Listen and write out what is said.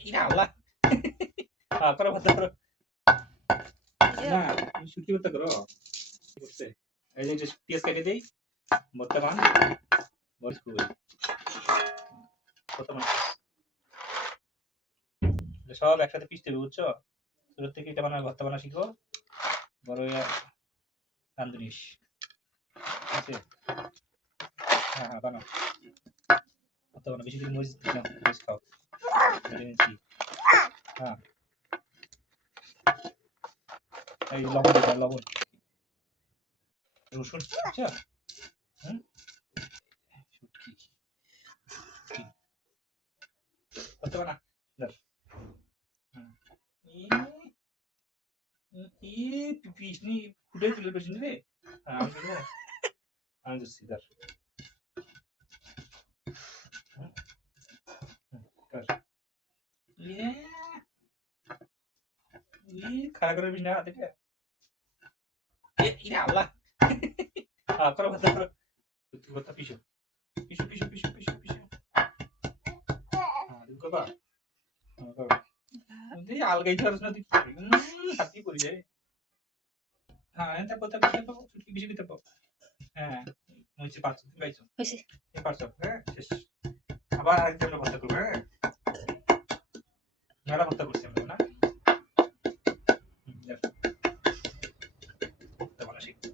ইরা আল্লাহ করো ভর্তা করো না তুমি শুটকি ভর্তা করো করছে এই যে পেঁয়াজ কেটে দেই ভর্তা বান মরিচ কুড়ি কত মাছ সব একসাথে পিষতে হবে বুঝছো শুরু থেকে এটা বানানো ভর্তা বানা শিখো বড় রান্ধনিস আছে হ্যাঁ হ্যাঁ বানাও ভর্তা বানাও বেশি করে মরিচ নাও মরিচ খাও ভিটামিন সি হ্যাঁ এই লবণ দিবা লবণ রসুন আচ্ছা হুম শুটকি ভর্তা বানা ধর পিসনি ফুটে তুলে পেছনে রে আমি শুনো আমি যাচ্ছি ধর খারাপ করে বিনা হাতে ইরে আল্লাহ করো ভর্তা করো তুই ভর্তা পিসো পিসো পিসো পিসো পিসো পিসো তুমি করবা করো তুই আলগাই ধরছ না তুই হাতি পড়ি যায় হ্যাঁ তারপর তারপর তারপর ছুটকি বেশি দিতে পারো হ্যাঁ হয়েছে পারছো তুমি পাইছো পারছো হ্যাঁ শেষ আবার আরেকটা আমরা ভর্তা করবো হ্যাঁ মেলা ভর্তা করছি আমরা না ভর্তা বানা শিখবো